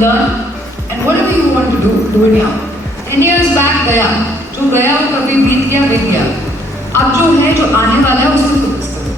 learn, and whatever you want to do it now. 10 years back गया, जो गया वो कभी बीत गया, अब जो है जो आने वाला है उसको फोकस करो.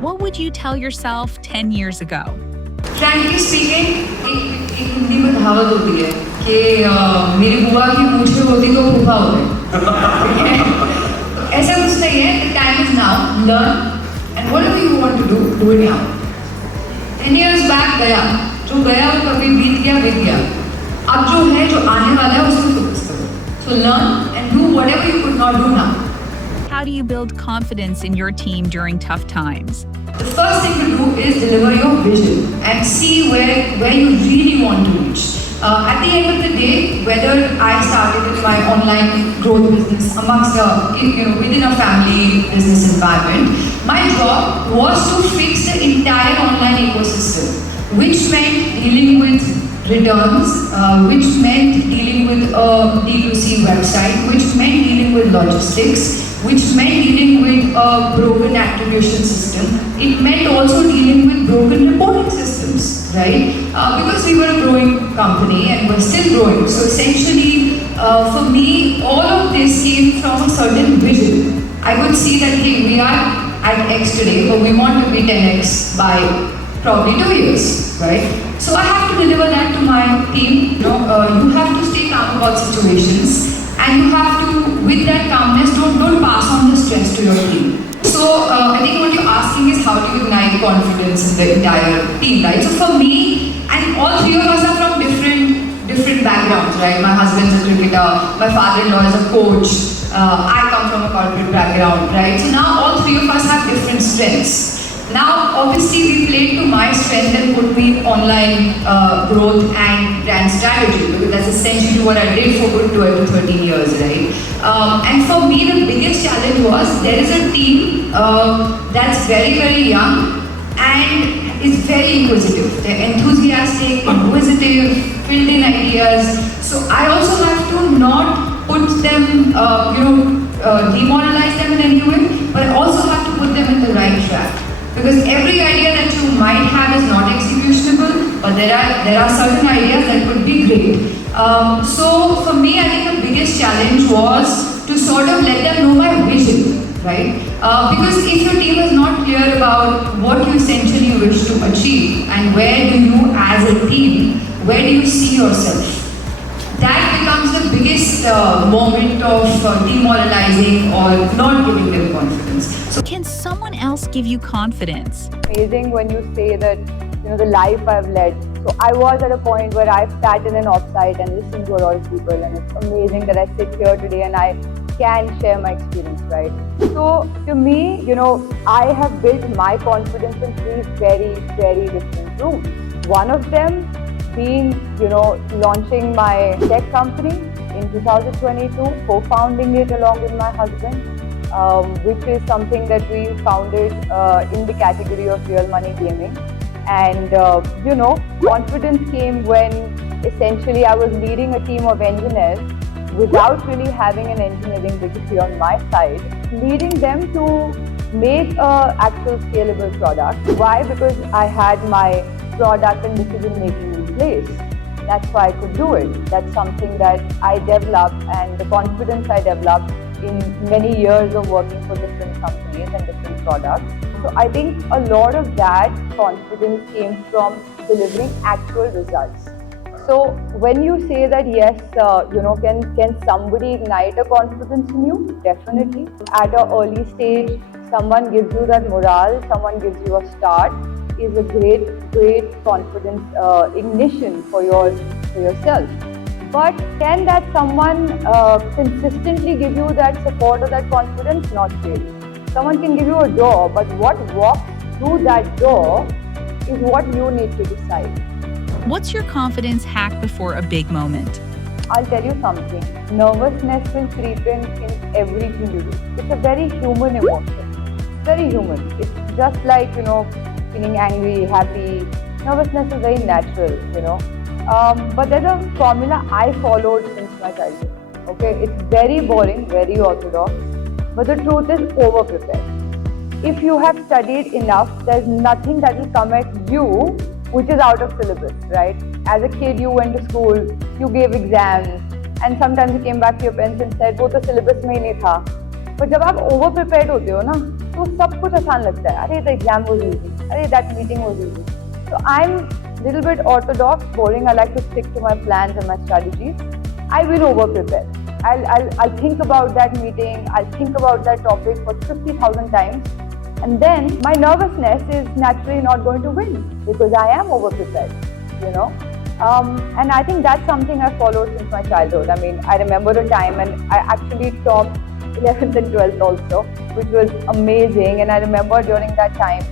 What would you tell yourself 10 years ago? Frankly speaking, एक हिंदी में कहावत होती है कि मेरी बुआ की मूछें होती तो फूफा होते. ऐसा कुछ नहीं है. The time is now. Learn, and whatever you want to do it now. 10 years back गया, जो गया वो कभी बीत गया, अब जो है जो आने वाला है उसको फोकस करो. So learn and do whatever you could not do now. How do you build confidence in your team during tough times? The first thing to do is deliver your vision and see where you really want to reach. At the end of the day, whether I started with my online growth business amongst within a family business environment, my job was to fix the entire online ecosystem, which meant dealing with returns, which meant dealing with a D2C website, which meant dealing with logistics, which meant dealing with a broken attribution system. It meant also dealing with broken reporting systems, right? Because we were a growing company and we're still growing. So essentially, for me, all of this came from a certain vision. I would see that, hey, we are at X today, but we want to be 10X by probably 2 years, right? So I have to deliver that to my team. You have to stay calm about situations. And you have to, with that calmness, don't pass on the stress to your team. So I think what you're asking is how do you ignite confidence in the entire team, right? So for me, and all three of us are from different backgrounds, right? My husband's a cricketer, my father-in-law is a coach, I come from a corporate background, right? So now all three of us have different strengths. Now, obviously, we played to my strength and put me in online growth and brand strategy, because that's essentially what I did for good 12 to 13 years, right? And for me, the biggest challenge was there is a team that's very, very young and is very inquisitive. They're enthusiastic, inquisitive, filled in ideas. So I also have to not put them, demoralize them in any way, but I also have to put them in the right track. Because every idea that you might have is not executionable, but there are certain ideas that would be great. So for me, I think the biggest challenge was to sort of let them know my vision, right? Because if your team is not clear about what you essentially wish to achieve and where do you as a team, where do you see yourself? That becomes the biggest moment of demoralizing or not giving them confidence. So can someone else give you confidence? Amazing when you say that, the life I've led. So I was at a point where I've sat in an offsite and listened to a lot of people, and it's amazing that I sit here today and I can share my experience, right? So to me, I have built my confidence in three very, very different rooms. One of them being, launching my tech company in 2022, co-founding it along with my husband, which is something that we founded in the category of real money gaming. And, confidence came when essentially I was leading a team of engineers without really having an engineering degree on my side, leading them to make an actual scalable product. Why? Because I had my product and decision making in place. That's why I could do it. That's something that I developed, and the confidence I developed in many years of working for different companies and different products. So I think a lot of that confidence came from delivering actual results. So when you say that yes, can somebody ignite a confidence in you? Definitely. At an early stage, someone gives you that morale, someone gives you a start, is a great confidence ignition for yourself. But can that someone consistently give you that support or that confidence? Not really. Someone can give you a door, but what walks through that door is what you need to decide. What's your confidence hack before a big moment? I'll tell you something. Nervousness will creep in everything you do. It's a very human emotion. Very human. It's just like, feeling angry, happy. Nervousness is very natural, But there's a formula I followed since my childhood. Okay, it's very boring, very orthodox, but the truth is over-prepared. If you have studied enough, there's nothing that will come at you which is out of syllabus, right? As a kid, you went to school, you gave exams, and sometimes you came back to your parents and said, "वो तो syllabus में ही नहीं था." But जब आप over prepared होते हो ना, तो सब कुछ आसान लगता है. अरे, the exam was easy. अरे, that meeting was easy. So I'm little bit orthodox, boring. I like to stick to my plans and my strategies. I will over prepare. I'll think about that meeting. I'll think about that topic for 50,000 times. And then my nervousness is naturally not going to win because I am over prepared, you know. And I think that's something I've followed since my childhood. I mean, I remember a time and I actually topped 11th and 12th also, which was amazing. And I remember during that time,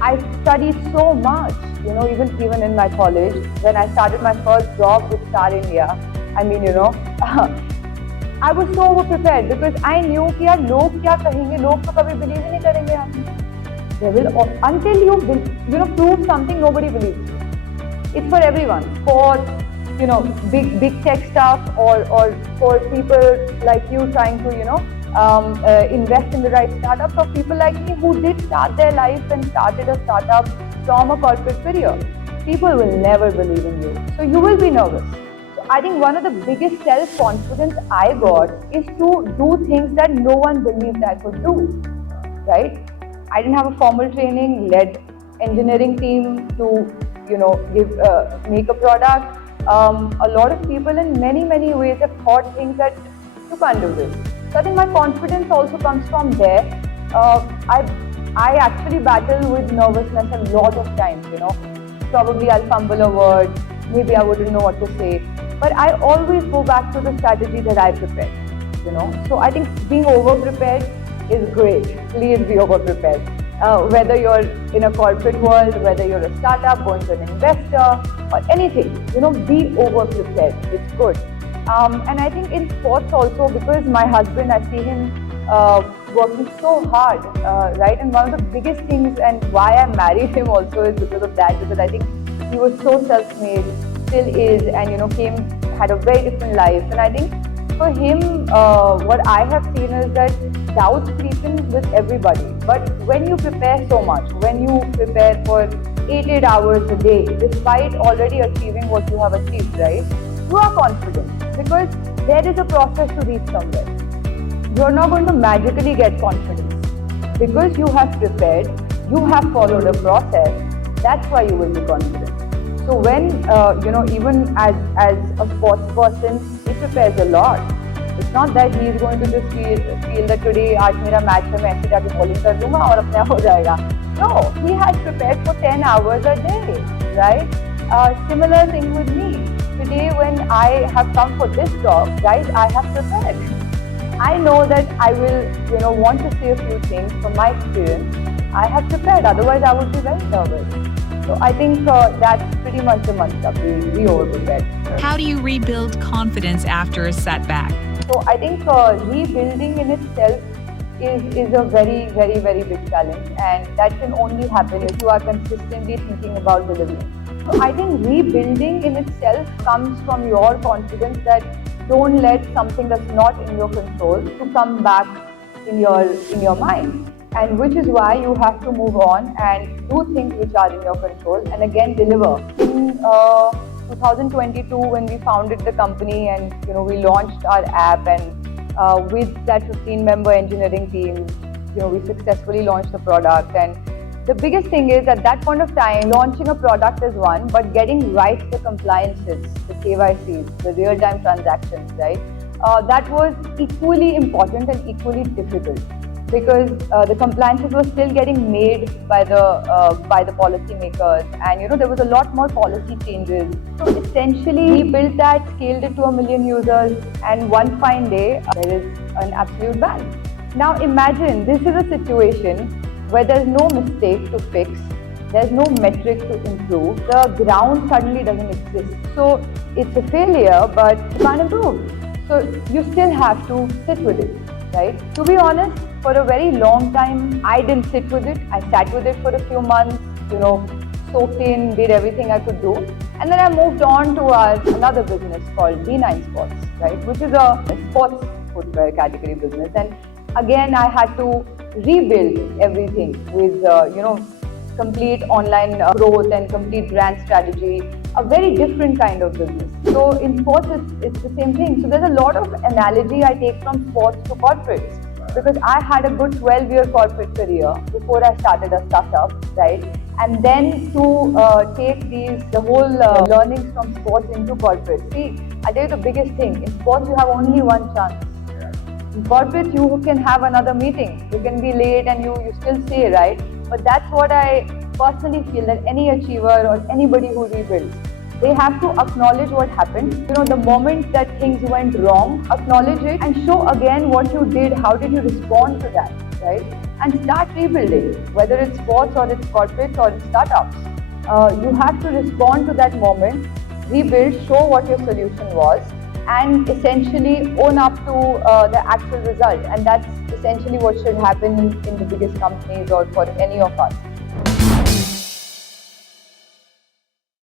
I studied so much, you know, even in my college. When I started my first job with Star India, I mean, you know, I was so over prepared because I knew कि यार लोग क्या कहेंगे, लोग तो कभी believe ही नहीं करेंगे हम. They will until you prove something, nobody believes you. It's for everyone, for big tech stuff, or for people like you trying to invest in the right startup. For people like me who did start their life and started a startup from a corporate career, people will never believe in you. So you will be nervous. I think one of the biggest self-confidence I got is to do things that no one believed I could do, right? I didn't have a formal training, led engineering team to, make a product. A lot of people in many ways have thought things that you can't do this. So I think my confidence also comes from there. I actually battle with nervousness a lot of times, Probably I'll fumble a word, maybe I wouldn't know what to say. But I always go back to the strategy that I prepared, So I think being over-prepared is great. Please be over-prepared. Whether you're in a corporate world, whether you're a startup, going to an investor, or anything, be over-prepared. It's good. And I think in sports also, because my husband, I see him working so hard, right? And one of the biggest things and why I married him also is because of that, because I think he was so self-made, still is, and had a very different life. And I think for him, what I have seen is that doubts creep in with everybody. But when you prepare so much, when you prepare for 8 hours a day, despite already achieving what you have achieved, right? You are confident because there is a process to reach somewhere. You are not going to magically get confidence because you have prepared, you have followed a process. That's why you will be confident. So when, even as a sports person, he prepares a lot. It's not that he is going to just feel that today, आज मेरा match है, मैं ऐसे जाके bowling कर दूँगा और अपने आप हो जाएगा. No, he has prepared for 10 hours a day, right? Similar thing with me. Today when I have come for this job, guys, I have prepared. I know that I will, want to say a few things from my experience. I have prepared, otherwise I would be very nervous. So I think that's pretty much the mantra, be over-prepared. How do you rebuild confidence after a setback? So I think rebuilding in itself is a very, very, very big challenge, and that can only happen if you are consistently thinking about delivering. So I think rebuilding in itself comes from your confidence that don't let something that's not in your control to come back in your mind. And which is why you have to move on and do things which are in your control and again deliver. In 2022, when we founded the company and we launched our app, and with that 15-member engineering team, we successfully launched the product. And the biggest thing is at that point of time, launching a product is one, but getting right the compliances, the KYCs, the real-time transactions, right? That was equally important and equally difficult, because the compliances were still getting made by the policymakers, and there was a lot more policy changes. So essentially, we built that, scaled it to 1 million users, and one fine day, there is an absolute ban. Now imagine this is a situation where there's no mistake to fix, there's no metric to improve, the ground suddenly doesn't exist. So it's a failure, but you can't improve. So you still have to sit with it, right? To be honest, for a very long time, I didn't sit with it. I sat with it for a few months, soaked in, did everything I could do. And then I moved on to another business called D9 Sports, right, which is a sports footwear category business. And again, I had to rebuild everything with, complete online growth and complete brand strategy, a very different kind of business. So in sports, it's the same thing. So there's a lot of analogy I take from sports to corporates, because I had a good 12-year corporate career before I started a startup, right? And then to take the whole learnings from sports into corporate. See, I tell you the biggest thing, in sports you have only one chance. In corporate, you can have another meeting. You can be late and you still stay, right? But that's what I personally feel, that any achiever or anybody who rebuilds, they have to acknowledge what happened. The moment that things went wrong, acknowledge it and show again what you did, how did you respond to that, right? And start rebuilding, whether it's sports or it's corporates or it's startups. You have to respond to that moment, rebuild, show what your solution was, and essentially own up to the actual result. And that's essentially what should happen in the biggest companies or for any of us.